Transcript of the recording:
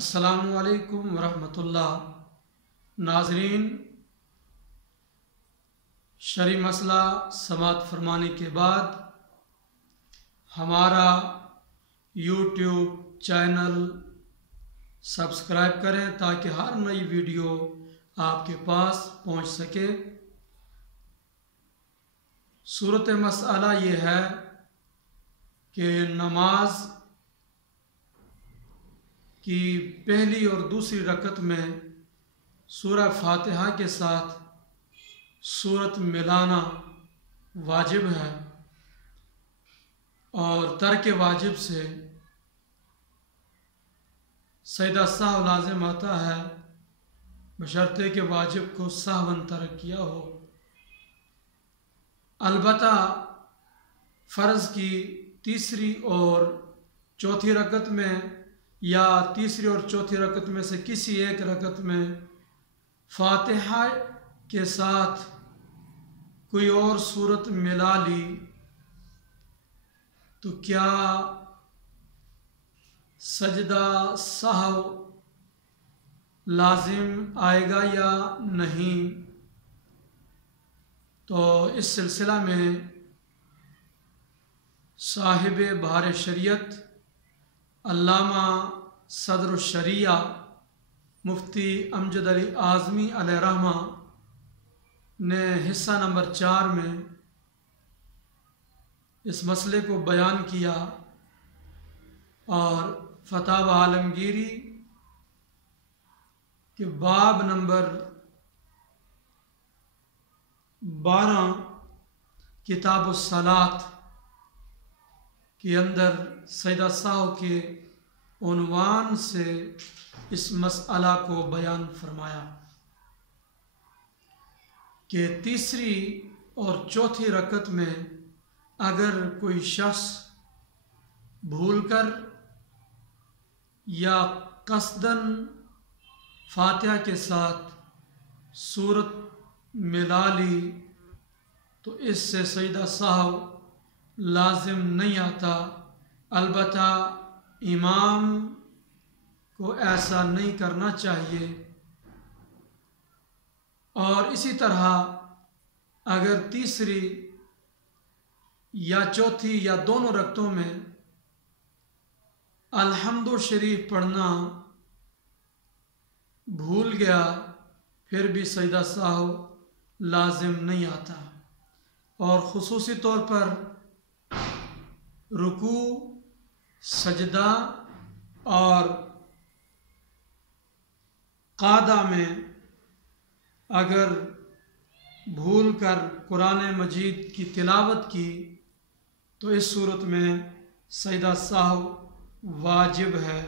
अस्सलामु अलैकुम वरहमतुल्लाह। नाज़रीन, शरई मसला समाअत फरमाने के बाद हमारा यूट्यूब चैनल सब्सक्राइब करें ताकि हर नई वीडियो आपके पास पहुंच सके। सूरत मसला ये है कि नमाज की पहली और दूसरी रकत में सूरह फातिहा के साथ सूरत मिलाना वाजिब है और तर्क वाजिब से सजदा सहव लाजिम आता है, बशर्ते कि वाजिब को सहवन तर्क किया हो। अलबत्ता फ़र्ज़ की तीसरी और चौथी रकत में या तीसरी और चौथी रकत में से किसी एक रकत में फातिहा के साथ कोई और सूरत मिला ली तो क्या सजदा सहव लाजिम आएगा या नहीं। तो इस सिलसिला में साहिब बहार शरीयत अल्लामा सदर शरिया मुफ्ती अमजद अली आज़मी अलैहिर्रहमा ने हिस्सा नंबर 4 में इस मसले को बयान किया और फतावा आलमगीरी के बाब नंबर 12 किताबुस सलात के अंदर सजदा सहव के उन्वान से इस मसला को बयान फरमाया कि तीसरी और चौथी रकत में अगर कोई शख्स भूलकर या कसदन फातिहा के साथ सूरत मिला ली तो इससे सजदा सहव लाजिम नहीं आता। अलबत्ता इमाम को ऐसा नहीं करना चाहिए। और इसी तरह अगर तीसरी या चौथी या दोनों रकतों में अल्हम्दु शरीफ पढ़ना भूल गया फिर भी सजदा सहव लाजिम नहीं आता। और ख़ुसूसी तौर पर रुकू, सजदा और क़ादा में अगर भूल कर कुरान मजीद की तिलावत की तो इस सूरत में सजदा सहव वाजिब है।